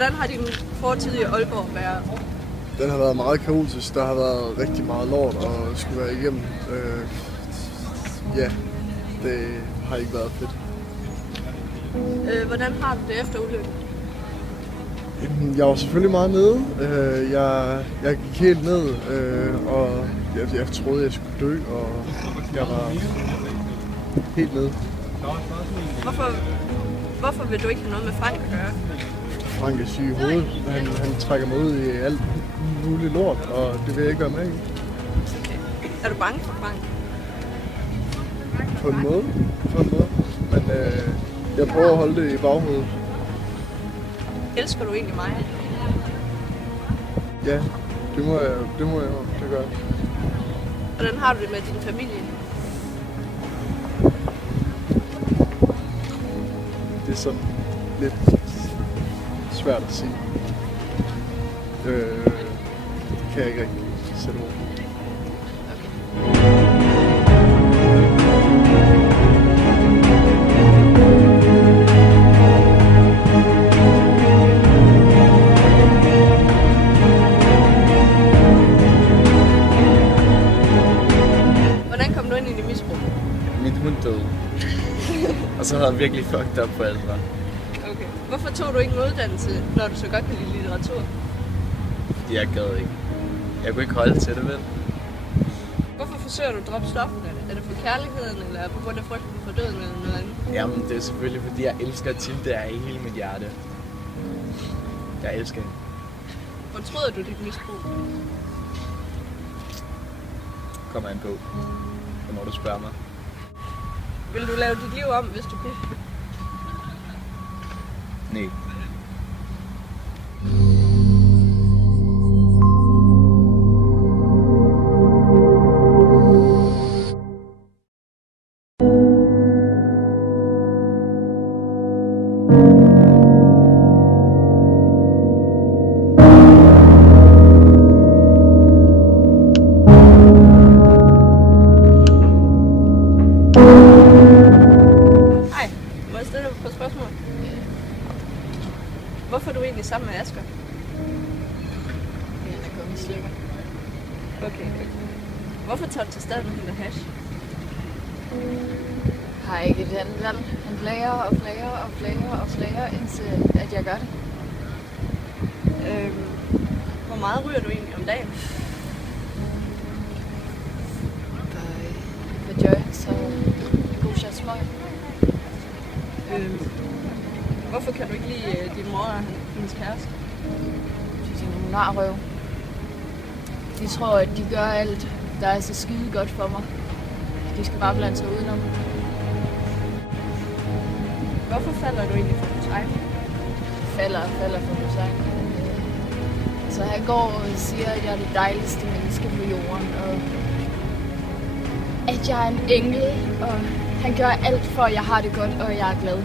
Hvordan har din fortid i Aalborg været? Den har været meget kaotisk. Der har været rigtig meget lort og skulle være igennem. Ja, det har ikke været fedt. Hvordan har du det efter ulykken? Jeg var selvfølgelig meget nede. Jeg gik helt ned, og jeg troede, jeg skulle dø, og jeg var helt nede. Hvorfor vil du ikke have noget med Frank at gøre? Frank er syg i hovedet. Han trækker mig ud i alt muligt lort, og det vil jeg ikke være med i. Okay. Er du bange for Frank? På en måde. Men jeg prøver at holde det i baghovedet. Elsker du egentlig mig? Ja, det må jeg. Det gør jeg. Hvordan har du det med din familie? Det er sådan lidt svært at sige. Kan jeg ikke rigtig sætte ord. Hvordan kom du ind i det misbrug? Min hund døde. Og så havde jeg virkelig fucked up forældre. Okay. Hvorfor tog du ikke en uddannelse, når du så godt kan lide litteratur? Fordi jeg gad ikke. Jeg kunne ikke holde til det, vel? Hvorfor forsøger du at droppe stofferne? Er det for kærligheden, eller på grund af frygten for døden, eller noget andet? Jamen, det er selvfølgelig fordi, jeg elsker Tilde af hele mit hjerte. Jeg elsker hende. Fortryder du dit misbrug? Kommer an på, når du spørger mig. Vil du lave dit liv om, hvis du kunne? Nej. Hvorfor er du egentlig sammen med Asger? Ja, der kommer slikker. Okay. Hvorfor tager du til stedet med hende hash? Har ikke et andet valg. Han flager, indtil at jeg gør det. Hvor meget ryger du egentlig om dagen? Hvad joints og god shot smøg. Hvorfor kan du ikke lide din mor og hendes kæreste? De er nogle narrøv. De tror, at de gør alt, der er så skide godt for mig. De skal bare blande sig udenom. Hvorfor falder du egentlig for Hussein? Falder for Hussein. Så han går og siger, at jeg er det dejligste menneske på jorden, og at jeg er en engel, og han gør alt for, at jeg har det godt, og jeg er glad.